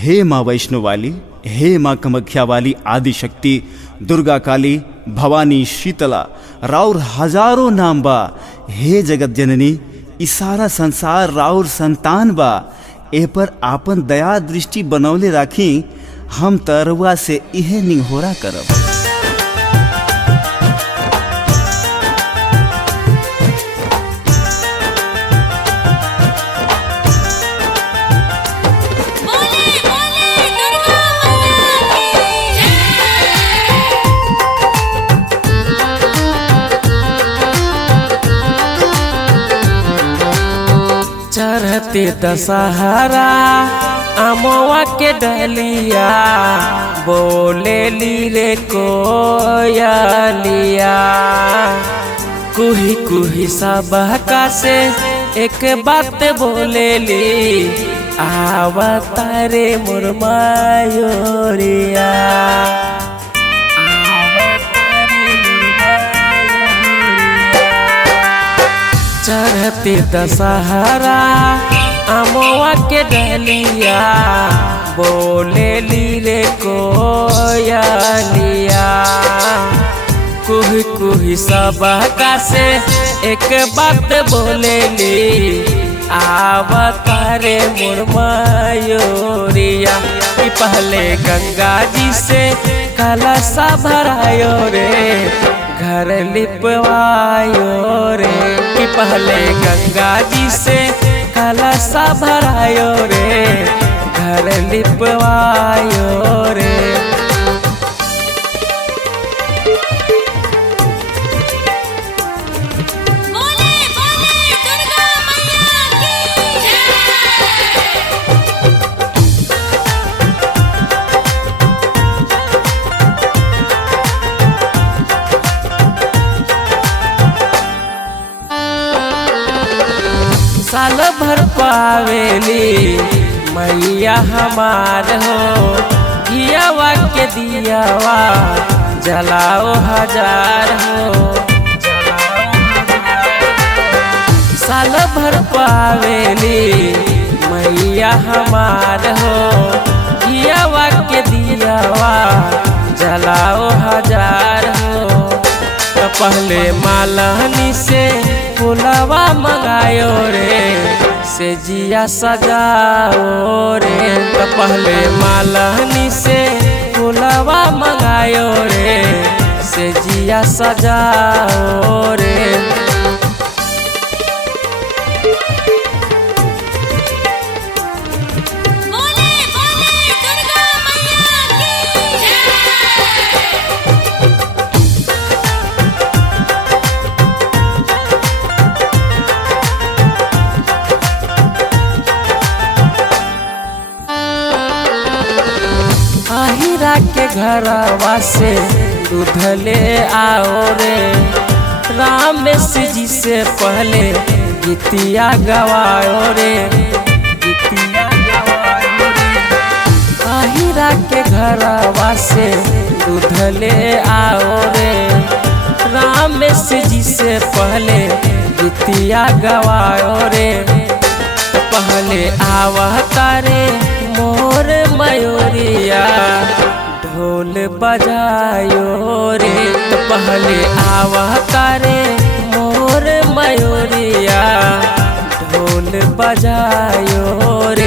हे माँ वैष्णो वाली, हे माँ कामाख्या वाली आदि शक्ति, दुर्गा काली, भवानी, शीतला, राउर हजारों नाम बा। हे जगत जननी, ई सारा संसार राउर संतान बा। ए पर आपन दया दृष्टि बनौले राखी। हम तरवा से इहे निहोरा करब। चढ़ते दशहरा अमवा के डलिया, बोले ली रे कोयलिया। कुही कुही सब का से एक बात बोले ली, आवतारे मोर मयूरिया। चढ़ते दशहरा अमवा के डलिया, बोले ली रे कोयलिया। कुही कुही सब का से एक बात बोले ली, आवतारे मोर मयूरिया। पहले गंगा जी से कलशा भरायो रे, घर लिपवायो रे। कि पहले गंगा जी से कलशा भरायो रे, घर लिपवायो रे। साल भर पावेली मैया हमार हो, घियावा के दियावा जलाओ हजार हो। साल भर पावेली मैया हमार हो, घियावा के दियावा जलाओ हजार हो। तो पहले मालहनी से फुलवा मंगायो रे, से जिया सजाओ रे। तो पहले मालहनी से फुलवा मंगायो रे, से जिया सजाओ रे। आहिरा के घरवा से दूध ले आओ रे, रामेश जी से पहले गीतिया गवाओ रे, गीतिया गवाओ रे। आहिरा के घरवा से दूध ले आओ रे, रामेश जी से पहले गीतिया गवाओ रे। पहले आवतारे मोर मयूरिया, ढोल बजायो रे। तो पहले आवतारे मोर मयूरिया, ढोल बजायो रे।